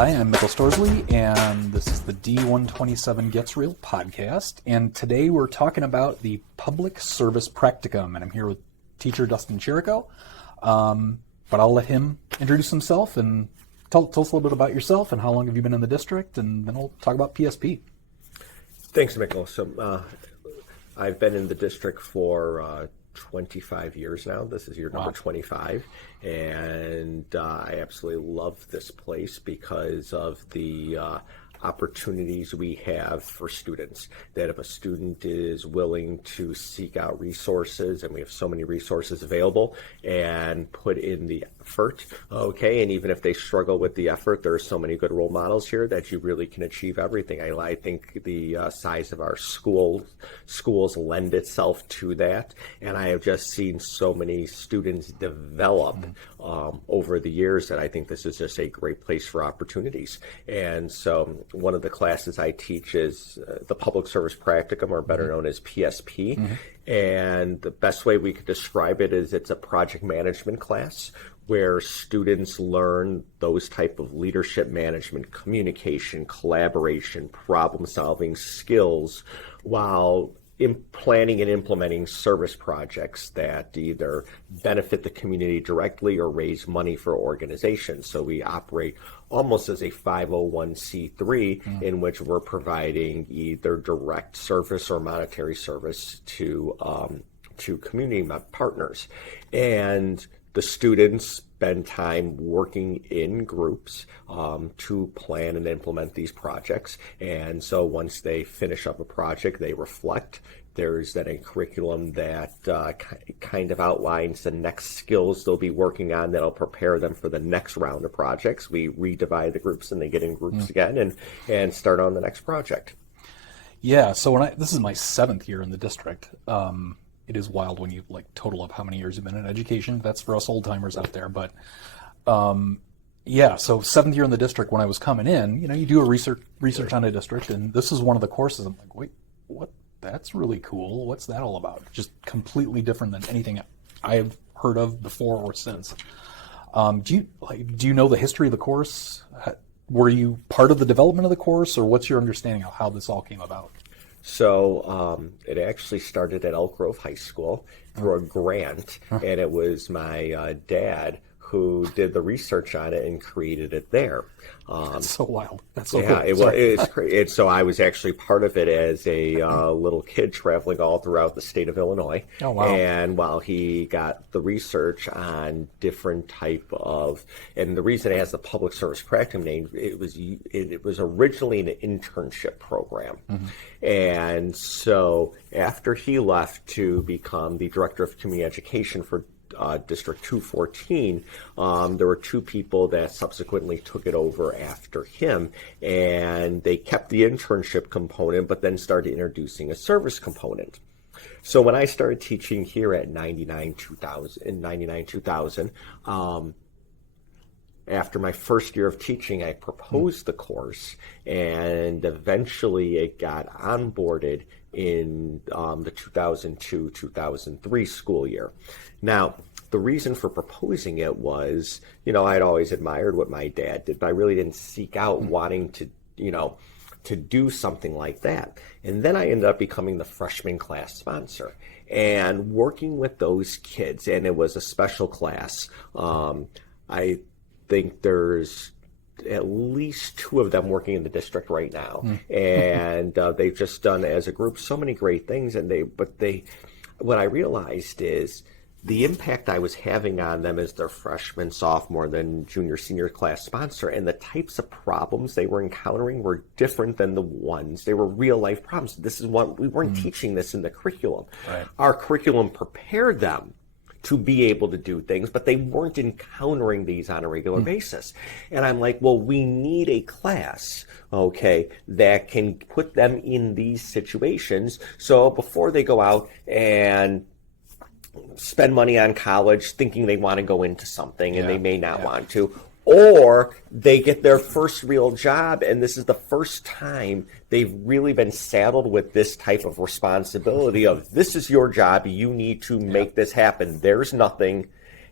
Hi, I'm Michael Storsley, and this is the D127 Gets Real podcast. And today we're talking about the Public Service Practicum, and I'm here with teacher Dustin Cherico. But I'll let him introduce himself and tell us a little bit about yourself and how long have you been in the district, and then we'll talk about PSP. Thanks, Michael. So I've been in the district for 25 years now. This is year number 25, and I absolutely love this place because of the opportunities we have for students. That if a student is willing to seek out resources, and we have so many resources available, and put in the effort, okay, and even if they struggle with the effort, there are so many good role models here that you really can achieve everything. I think the size of our schools lend itself to that, and I have just seen so many students develop over the years that I think this is just a great place for opportunities. And so one of the classes I teach is the Public Service Practicum, or better known as PSP. And the best way we could describe it is it's a project management class where students learn those type of leadership management, communication, collaboration, problem-solving skills while planning and implementing service projects that either benefit the community directly or raise money for organizations. So we operate almost as a 501c3 in which we're providing either direct service or monetary service to community partners. And the students spend time working in groups to plan and implement these projects. And so once they finish up a project, they reflect. There's then a curriculum that kind of outlines the next skills they'll be working on that'll prepare them for the next round of projects. We redivide the groups and they get in groups again and start on the next project. Yeah, so this is my 7th year in the district. It is wild when you total up how many years you've been in education. That's for us old timers out there. But yeah, so 7th year in the district. When I was coming in, you do a research on a district, and this is one of the courses. I'm like, wait, what? That's really cool. What's that all about? Just completely different than anything I've heard of before or since. Do you know the history of the course? Were you part of the development of the course, or what's your understanding of how this all came about? So it actually started at Elk Grove High School through a grant, and it was my dad who did the research on it and created it there. That's so wild. That's so yeah, cool. It's great. So I was actually part of it as a little kid traveling all throughout the state of Illinois. Oh, wow. And while he got the research on different type of, and the reason it has the Public Service Practicum name, it was originally an internship program. And so after he left to become the Director of Community Education for District 214, there were 2 people that subsequently took it over after him, and they kept the internship component but then started introducing a service component. So when I started teaching here at 99-2000, after my first year of teaching, I proposed the course, and eventually it got onboarded in the 2002-2003 school year. Now, the reason for proposing it was, I'd always admired what my dad did, but I really didn't seek out wanting to do something like that. And then I ended up becoming the freshman class sponsor and working with those kids, and it was a special class. I think there's at least 2 of them working in the district right now, and they've just done as a group so many great things. And what I realized is the impact I was having on them as their freshman, sophomore, then junior, senior class sponsor, and the types of problems they were encountering were different than the ones. They were real life problems. This is what we weren't teaching this in the curriculum. Right. Our curriculum prepared them to be able to do things, but they weren't encountering these on a regular basis. And I'm like, well, we need a class, okay, that can put them in these situations. So before they go out and spend money on college thinking they want to go into something and they may not want to, or they get their first real job and this is the first time they've really been saddled with this type of responsibility of, this is your job, you need to make this happen. There's nothing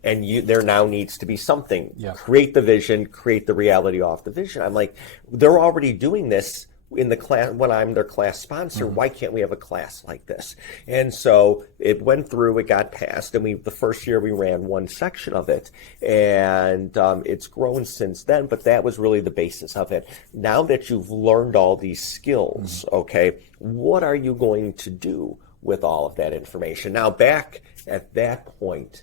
and there now needs to be something. Yeah. Create the vision, create the reality off the vision. I'm like, they're already doing this in the class when I'm their class sponsor. Why can't we have a class like this? And so it went through, it got passed, and the first year we ran one section of it, and it's grown since then, but that was really the basis of it. Now that you've learned all these skills, okay, what are you going to do with all of that information? Now, back at that point,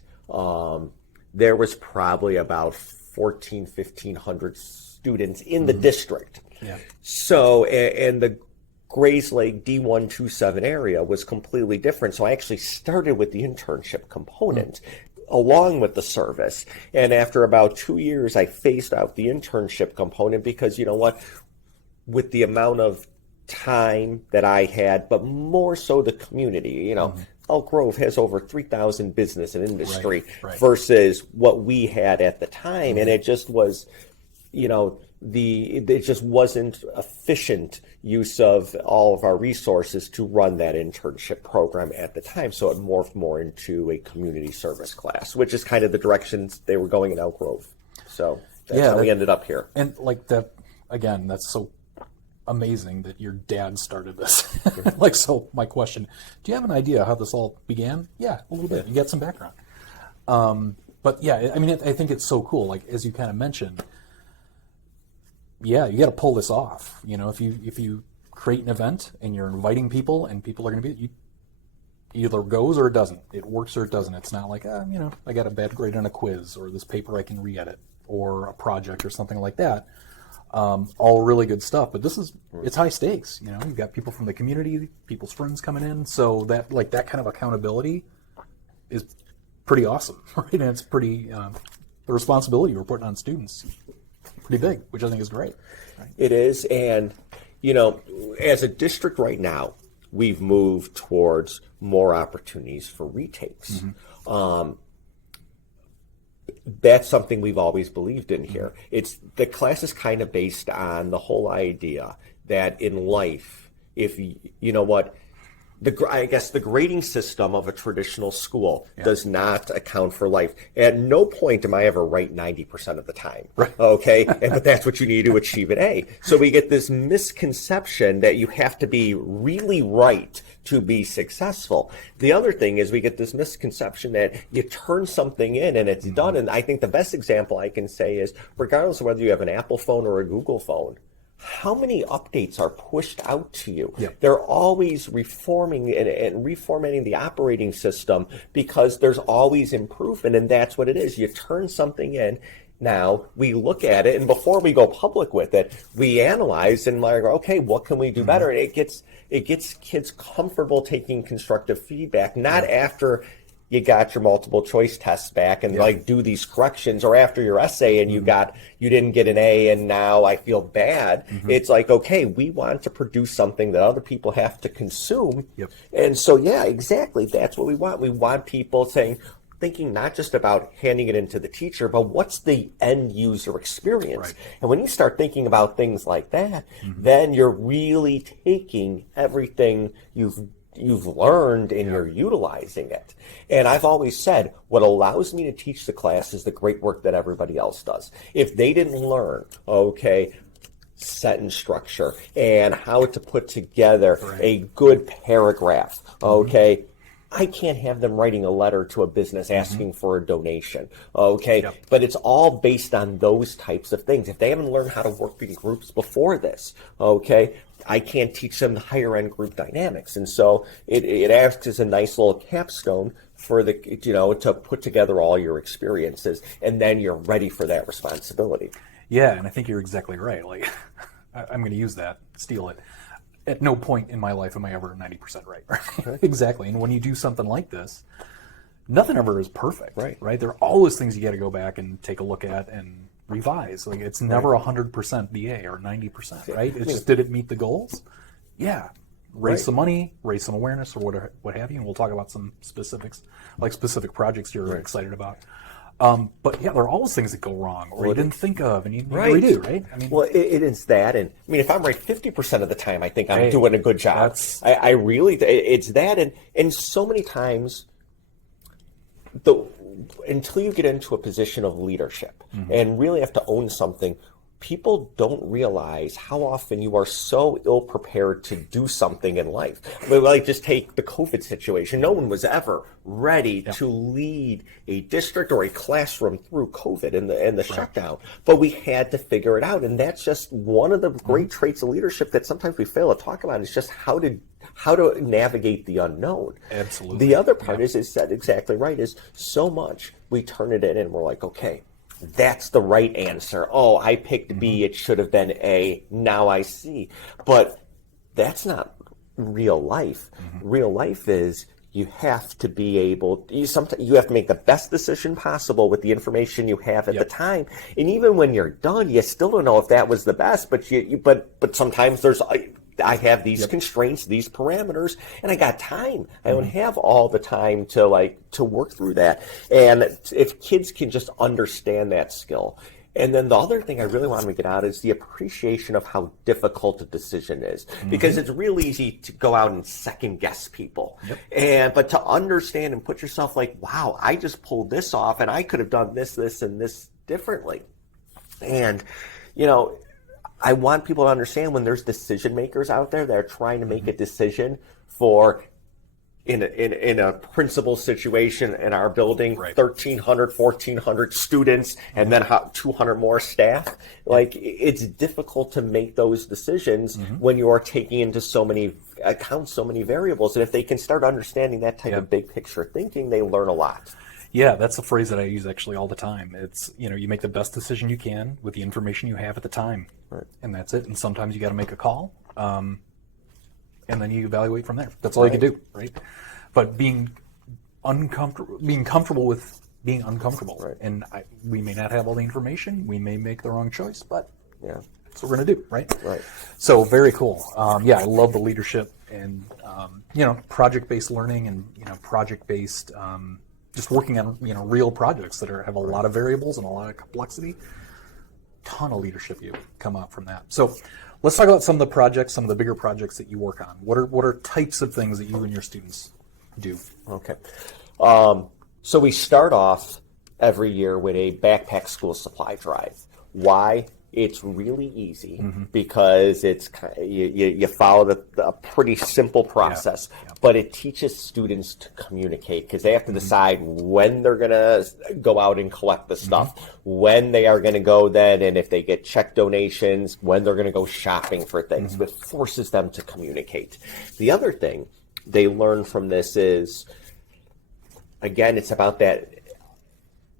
there was probably about 1,500 students in the district. Yeah. So, and the Grayslake D127 area was completely different. So I actually started with the internship component along with the service. And after about 2 years, I phased out the internship component because, you know what, with the amount of time that I had, but more so the community, you know, Elk Grove has over 3,000 business and industry versus what we had at the time. And it just was, you know, it just wasn't efficient use of all of our resources to run that internship program at the time. So it morphed more into a community service class, which is kind of the directions they were going in Elk Grove. So that's how we ended up here. And like that, again, that's so amazing that your dad started this. Like, so my question, do you have an idea how this all began? Yeah, a little bit. You got some background. But yeah, I mean, I think it's so cool. Like, as you kind of mentioned, yeah, you got to pull this off. You know, if you create an event and you're inviting people and people are going to be, either goes or it doesn't. It works or it doesn't. It's not like, you know, I got a bad grade on a quiz or this paper I can re-edit or a project or something like that. All really good stuff, but it's high stakes. You know, you've got people from the community, people's friends coming in. So that kind of accountability is pretty awesome, right? And it's pretty, the responsibility we're putting on students pretty big, which I think is great. Right? It is. And, you know, as a district right now, we've moved towards more opportunities for retakes. That's something we've always believed in here. The class is kind of based on the whole idea that in life, if you know what, I guess the grading system of a traditional school does not account for life. At no point am I ever right 90% of the time. Right. Okay. But that's what you need to achieve an A. So we get this misconception that you have to be really right to be successful. The other thing is we get this misconception that you turn something in and it's done. And I think the best example I can say is, regardless of whether you have an Apple phone or a Google phone, how many updates are pushed out to you? Yep. They're always reforming and reformatting the operating system because there's always improvement, and that's what it is. You turn something in. Now we look at it, and before we go public with it, we analyze and like, okay, what can we do better? And it gets kids comfortable taking constructive feedback, not after you got your multiple choice tests back and like do these corrections, or after your essay and you didn't get an A and now I feel bad. It's like, okay, we want to produce something that other people have to consume. And so, yeah, exactly. That's what we want. We want people thinking not just about handing it into the teacher, but what's the end user experience? Right. And when you start thinking about things like that, then you're really taking everything you've learned and you're utilizing it. And I've always said, what allows me to teach the class is the great work that everybody else does. If they didn't learn, sentence structure and how to put together a good paragraph, I can't have them writing a letter to a business asking for a donation, But it's all based on those types of things. If they haven't learned how to work in groups before this, I can't teach them the higher end group dynamics. And so it acts as a nice little capstone for to put together all your experiences, and then you're ready for that responsibility. Yeah, and I think you're exactly right. Like, I'm going to use that, steal it. At no point in my life am I ever 90% right. Exactly. And when you do something like this, nothing ever is perfect. Right? There are always things you got to go back and take a look at and revise. Like, it's never 100% BA or 90%. Right? It's just, did it meet the goals? Yeah. Raise some money, raise some awareness, or what have you. And we'll talk about some specifics, like specific projects you're excited about. But yeah, there are always things that go wrong or you didn't think of, and you redo, right? I mean, well, it is that, and I mean, if I'm right 50% of the time, I think I'm doing a good job. I really, it's that, and so many times, until you get into a position of leadership and really have to own something, people don't realize how often you are so ill prepared to do something in life. I mean, like, just take the COVID situation. No one was ever ready to lead a district or a classroom through COVID and the shutdown, but we had to figure it out. And that's just one of the great traits of leadership that sometimes we fail to talk about, is just how to navigate the unknown. Absolutely. The other part is said exactly right, is so much we turn it in and we're like, okay, that's the right answer. Oh, I picked B, it should have been A. Now I see. But that's not real life. Real life is you have to be able, you have to make the best decision possible with the information you have at the time. And even when you're done, you still don't know if that was the best, but but sometimes I have these constraints, these parameters, and I got time. I don't have all the time to work through that. And if kids can just understand that skill. And then the other thing I really want to get out is the appreciation of how difficult a decision is, because it's real easy to go out and second guess people. But to understand and put yourself like, wow, I just pulled this off and I could have done this, and this differently. And, I want people to understand, when there's decision makers out there that are trying to make a decision for, in a principal situation in our building, 1,300, 1,400 students, and then 200 more staff. Like, it's difficult to make those decisions when you are taking into so many variables. And if they can start understanding that type of big picture thinking, they learn a lot. Yeah, that's a phrase that I use actually all the time. It's, you make the best decision you can with the information you have at the time. And that's it. And sometimes you got to make a call, and then you evaluate from there. That's all you can do, right? But being comfortable with being uncomfortable. And we may not have all the information. We may make the wrong choice, but that's what we're going to do, right? So very cool. I love the leadership and, project-based learning and, project-based, just working on real projects that have a lot of variables and a lot of complexity. Ton of leadership you come out from that. So let's talk about some of the projects, some of the bigger projects that you work on. What are types of things that you and your students do? Okay. So we start off every year with a backpack school supply drive. Why? It's really easy because it's you follow a pretty simple process, but it teaches students to communicate, because they have to decide when they're going to go out and collect the stuff, when they are going to go then, and if they get check donations, when they're going to go shopping for things. It forces them to communicate. The other thing they learn from this is, again, it's about that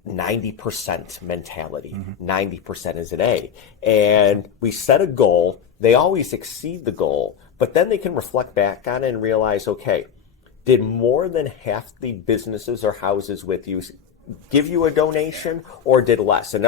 90% mentality. 90% is an A. And we set a goal. They always exceed the goal, but then they can reflect back on it and realize, okay, did more than half the businesses or houses with you give you a donation, or did less? And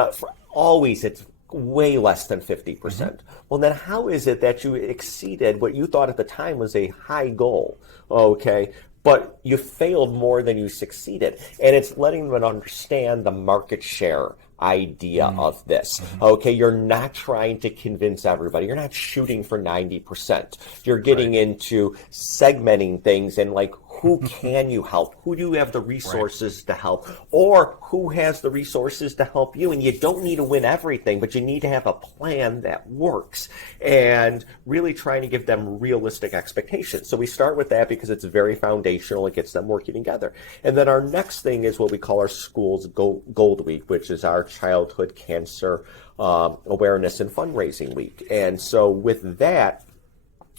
always it's way less than 50%. Well, then how is it that you exceeded what you thought at the time was a high goal? Okay. But you failed more than you succeeded. And it's letting them understand the market share idea of this. Okay, you're not trying to convince everybody. You're not shooting for 90%. You're getting into segmenting things and who can you help? Who do you have the resources to help? Or who has the resources to help you? And you don't need to win everything, but you need to have a plan that works, and really trying to give them realistic expectations. So we start with that because it's very foundational. It gets them working together. And then our next thing is what we call our School's Gold Week, which is our Childhood Cancer Awareness and Fundraising Week. And so with that,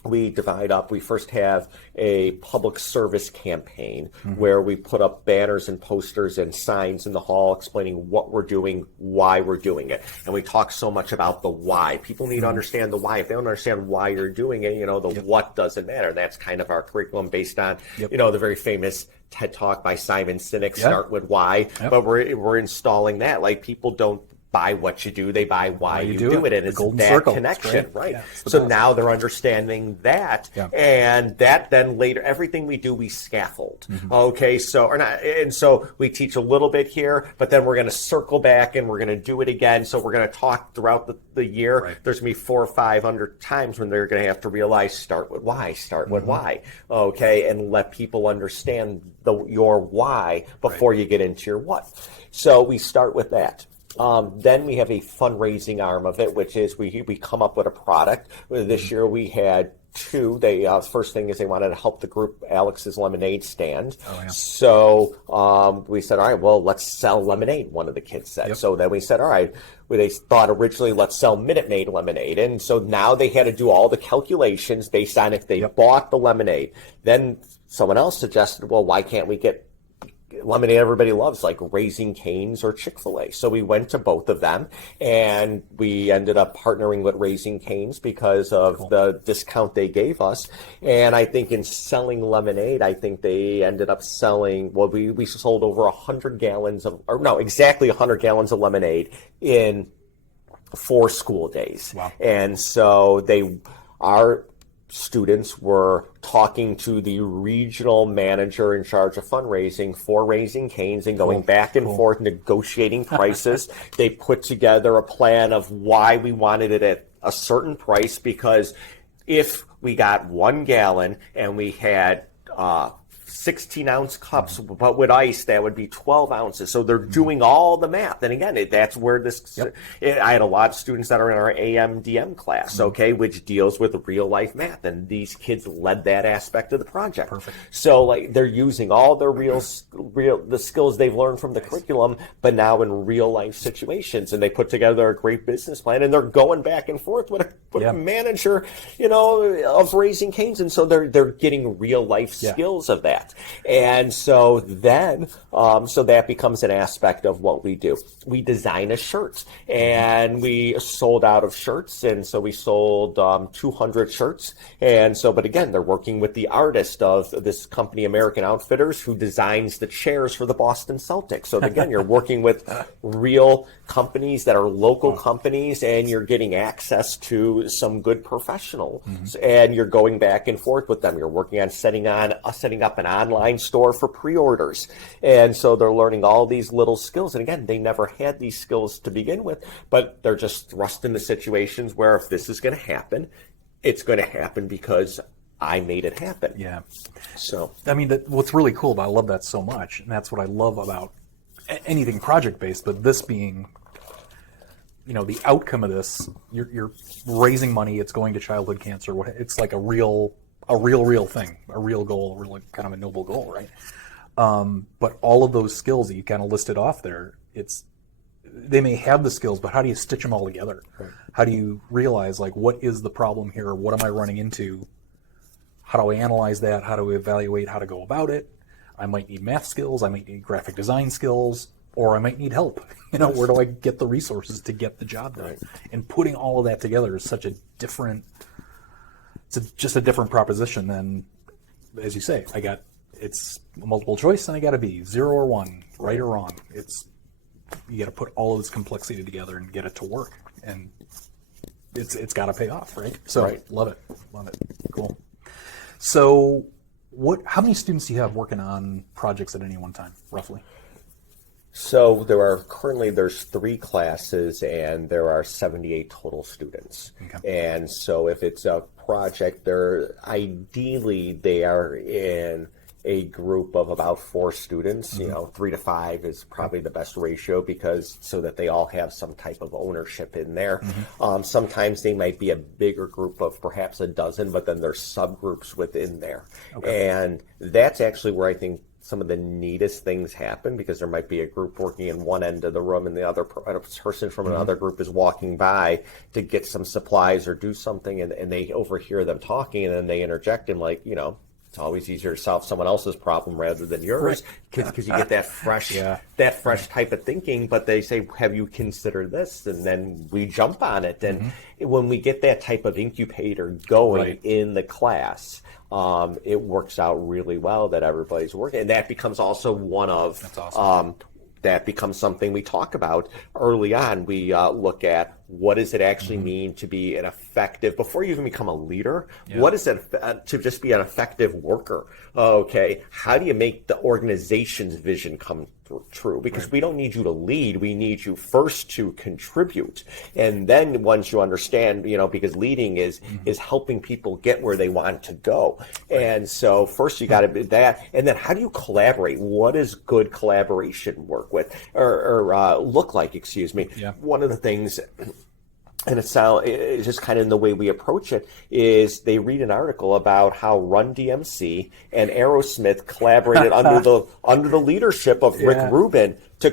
we divide up. We first have a public service campaign where we put up banners and posters and signs in the hall explaining what we're doing, why we're doing it. And we talk so much about the why. People need to understand the why. If they don't understand why you're doing it, the what doesn't matter. And that's kind of our curriculum based on, the very famous TED Talk by Simon Sinek, Start with Why. But we're installing that. People don't buy what you do, they buy why you do it. And The it's golden that circle. connection, It's right? Yeah, it's the So best. now they're understanding that, Yeah. and that then later, everything we do, we scaffold. Mm-hmm. Okay, so or not, and so we teach a little bit here, but then we're going to circle back and we're going to do it again. So we're going to talk throughout the year. Right. There's going to be 400 or 500 times when they're going to have to realize, start with why, start with why. Okay, and let people understand your why before you get into your what. So we start with that. Then we have a fundraising arm of it, which is we come up with a product. This year we had two. They first thing is they wanted to help the group Alex's lemonade stand. Oh, yeah. So we said, all right, well, let's sell lemonade. One of the kids said. Yep. So then we said, all right. They thought originally, let's sell Minute Maid lemonade, and so now they had to do all the calculations based on if they bought the lemonade. Then someone else suggested, well, why can't we get lemonade everybody loves, like Raising Cane's or Chick-fil-A? So we went to both of them, and we ended up partnering with Raising Cane's because of the discount they gave us. And I think in selling lemonade, I think they ended up selling, well, we sold over 100 gallons of, or no, exactly 100 gallons of lemonade in 4 school days. Wow. And so our students were talking to the regional manager in charge of fundraising for Raising Cane's and going back and forth negotiating prices. They put together a plan of why we wanted it at a certain price, because if we got 1 gallon and we had 16-ounce cups, but with ice, that would be 12 ounces. So they're doing all the math. And again, that's where this, I had a lot of students that are in our AMDM class, okay, which deals with real life math. And these kids led that aspect of the project. Perfect. So like they're using all their the skills they've learned from the curriculum, but now in real life situations. And they put together a great business plan, and they're going back and forth with a manager, of Raising Cane's. And so they're getting real life skills of that. And so then, so that becomes an aspect of what we do. We design a shirt, and we sold out of shirts. And so we sold 200 shirts. And so, but again, they're working with the artist of this company, American Outfitters, who designs the chairs for the Boston Celtics. So again, you're working with real companies that are local companies, and you're getting access to some good professionals, and you're going back and forth with them. You're working on setting up an online store for pre-orders. And so they're learning all these little skills. And again, they never had these skills to begin with, but they're just thrust into situations where if this is going to happen, it's going to happen because I made it happen. Yeah. So, I mean, what's really cool about, I love that so much, and that's what I love about anything project-based, but this being, the outcome of this, you're raising money, it's going to childhood cancer, it's like a real thing, a real goal, really kind of a noble goal, right? But all of those skills that you kind of listed off there, they may have the skills, but how do you stitch them all together? Right. How do you realize, like, what is the problem here? What am I running into? How do I analyze that? How do I evaluate how to go about it? I might need math skills, I might need graphic design skills, or I might need help. Where do I get the resources to get the job done? Right. And putting all of that together is such a different, just a different proposition than, as you say, it's multiple choice and I got to be 0 or 1, right or wrong. You got to put all of this complexity together and get it to work, and it's got to pay off, right? So love it, cool. So how many students do you have working on projects at any one time, roughly? So there's 3 classes, and there are 78 total students. Okay. And so if it's a project, ideally they are in a group of about 4 students. 3 to 5 is probably the best ratio, because so that they all have some type of ownership in there. Sometimes they might be a bigger group of perhaps a dozen, but then there's subgroups within there. Okay. And that's actually where I think some of the neatest things happen, because there might be a group working in one end of the room and the other person from another group is walking by to get some supplies or do something, and they overhear them talking, and then they interject and it's always easier to solve someone else's problem rather than yours, because you get that fresh type of thinking. But they say, have you considered this? And then we jump on it. And when we get that type of incubator going in the class, it works out really well that everybody's working. And that becomes also one of that becomes something we talk about early on. We look at what does it actually mean to be an effective, before you even become a leader, what is it to just be an effective worker? Okay, how do you make the organization's vision come true? Because we don't need you to lead, we need you first to contribute. And then once you understand, because leading is helping people get where they want to go. And so first you got to be that, and then how do you collaborate? What does good collaboration work with or look like, excuse me? One of the things, and it's just kind of in the way we approach it, is they read an article about how Run DMC and Aerosmith collaborated under the leadership of Rick Rubin to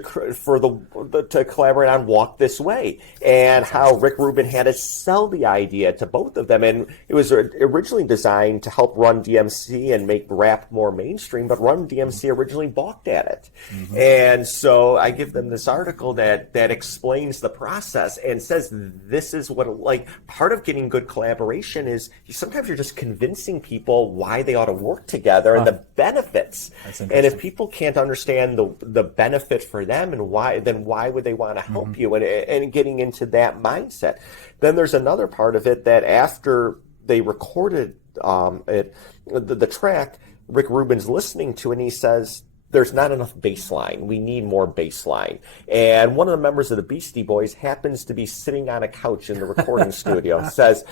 collaborate on Walk This Way, and how Rick Rubin had to sell the idea to both of them. And it was originally designed to help Run DMC and make rap more mainstream, but Run DMC originally balked at it. And so I give them this article that explains the process and says this is what, like, part of getting good collaboration is sometimes you're just convincing people why they ought to work together and the benefits. And if people can't understand the benefit for them and why, then why would they want to help you? And getting into that mindset. Then there's another part of it that after they recorded the track, Rick Rubin's listening to it, and he says, there's not enough bass line. We need more bass line. And one of the members of the Beastie Boys happens to be sitting on a couch in the recording studio, says,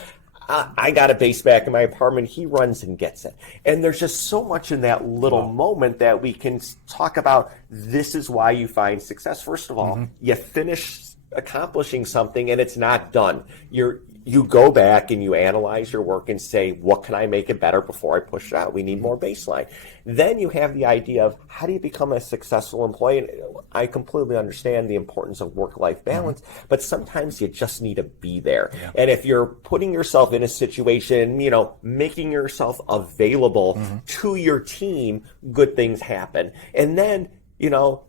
I got a bass back in my apartment. He runs and gets it. And there's just so much in that little moment that we can talk about. This is why you find success. First of all, you finish accomplishing something and it's not done. You go back and you analyze your work and say, what can I make it better before I push it out? We need more baseline. Then you have the idea of how do you become a successful employee? And I completely understand the importance of work-life balance, but sometimes you just need to be there. And if you're putting yourself in a situation, making yourself available to your team, good things happen. And then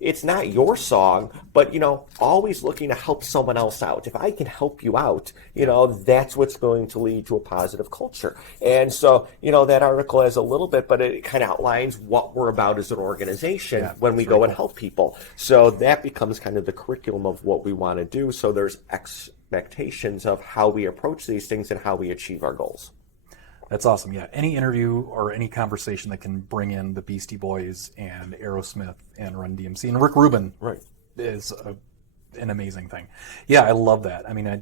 it's not your song, but, always looking to help someone else out. If I can help you out, that's what's going to lead to a positive culture. And so, that article has a little bit, but it kind of outlines what we're about as an organization when we go and help people. So that becomes kind of the curriculum of what we want to do. So there's expectations of how we approach these things and how we achieve our goals. That's awesome. Yeah. Any interview or any conversation that can bring in the Beastie Boys and Aerosmith and Run DMC and Rick Rubin is an amazing thing. Yeah, I love that. I mean,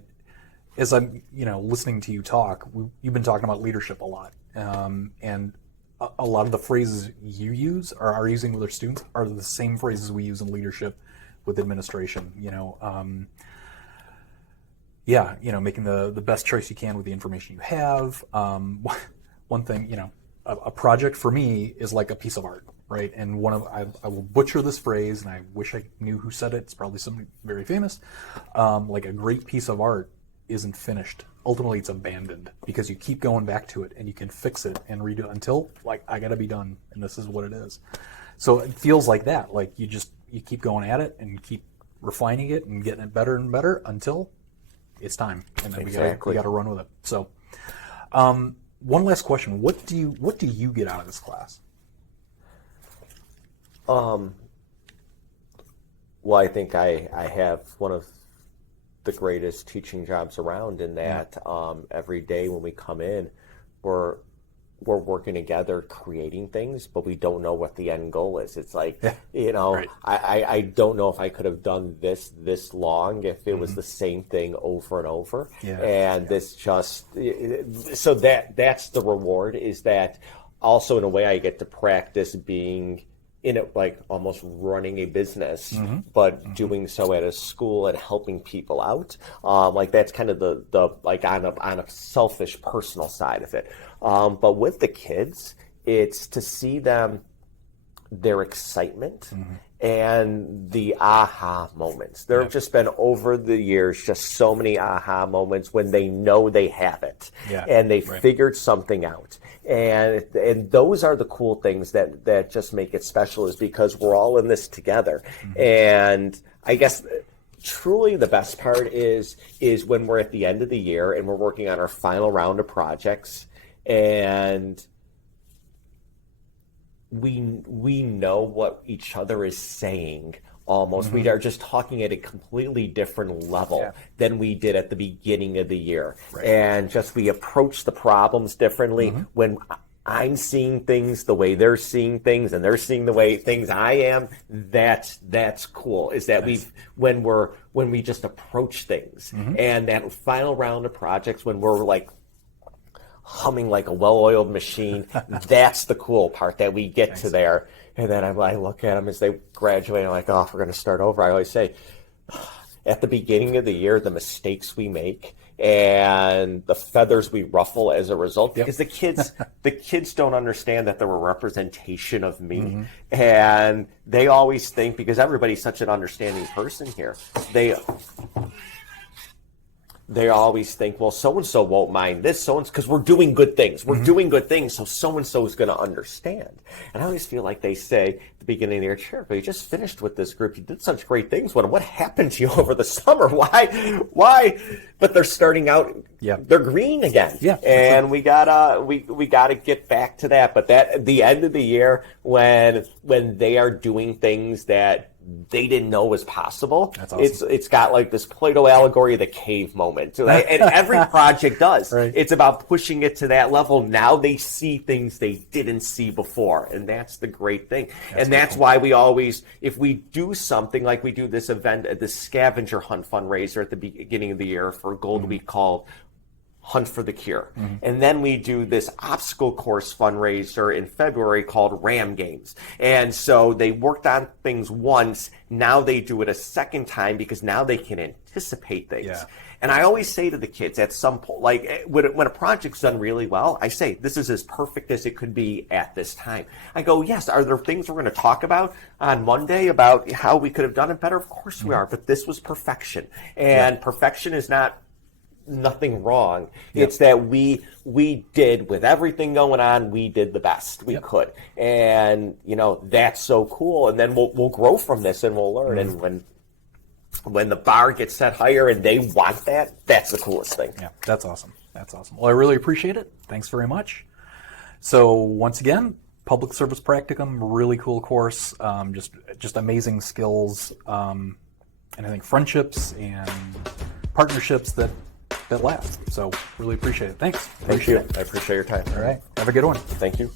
as I'm, listening to you talk, you've been talking about leadership a lot. And a lot of the phrases you use or are using with our students are the same phrases we use in leadership with administration, making the best choice you can with the information you have. One thing, a project for me is like a piece of art, right? And I will butcher this phrase, and I wish I knew who said it. It's probably somebody very famous. Like a great piece of art isn't finished. Ultimately, it's abandoned because you keep going back to it, and you can fix it and redo it until, I got to be done, and this is what it is. So it feels like that. Like you keep going at it and keep refining it and getting it better and better until it's time, and then we got to run with it. So, one last question: what do you get out of this class? Well, I think I have one of the greatest teaching jobs around in that every day when we come in, we're working together creating things, but we don't know what the end goal is. It's like, I don't know if I could have done this long if it was the same thing over and over. And this just, so that's the reward, is that also in a way I get to practice being in it, like almost running a business, but doing so at a school and helping people out. Like that's kind of the like on a selfish personal side of it. But with the kids, it's to see their excitement and the aha moments. There have just been over the years just so many aha moments when they know they have it and they figured something out. And those are the cool things that just make it special, is because we're all in this together. And I guess truly the best part is when we're at the end of the year and we're working on our final round of projects, and we know what each other is saying almost. We are just talking at a completely different level than we did at the beginning of the year. Right. And just we approach the problems differently. When I'm seeing things the way they're seeing things, and they're seeing the way things I am, that's cool. Is that when we just approach things, and that final round of projects when we're like humming like a well-oiled machine, that's the cool part, that we get to there. And then I look at them as they graduate, and I'm like, oh, we're going to start over. I always say, at the beginning of the year, the mistakes we make and the feathers we ruffle as a result, because the kids don't understand that they're a representation of me. And they always think, because everybody's such an understanding person here, they always think, well, so-and-so won't mind this, because we're doing good things. We're doing good things, so so-and-so is going to understand. And I always feel like they say at the beginning of the year, Cherico, you just finished with this group. You did such great things with them. What happened to you over the summer? Why? But they're starting out, they're green again. Yeah. And we gotta get back to that. But that at the end of the year, when they are doing things that they didn't know was possible. That's awesome. It's got like this Plato allegory of the cave moment. And every project does. Right. It's about pushing it to that level. Now they see things they didn't see before. And that's the great thing. That's why we always, if we do something like we do this event at the scavenger hunt fundraiser at the beginning of the year for Gold Week called Hunt for the Cure. And then we do this obstacle course fundraiser in February called Ram Games. And so they worked on things once. Now they do it a second time because now they can anticipate things. Yeah. And I always say to the kids at some point, like when a project's done really well, I say, this is as perfect as it could be at this time. I go, yes, are there things we're going to talk about on Monday about how we could have done it better? Of course we are, but this was perfection. And perfection is not nothing wrong. It's that we did, with everything going on, we did the best we could. And that's so cool. And then we'll grow from this, and we'll learn. And when the bar gets set higher and they want that, that's the coolest thing. Yeah, that's awesome. Well, I really appreciate it. Thanks very much. So once again, Public Service Practicum, really cool course. Just amazing skills, and I think friendships and partnerships that last. So really appreciate it. Thanks. Thank you. I appreciate your time. All right. Have a good one. Thank you.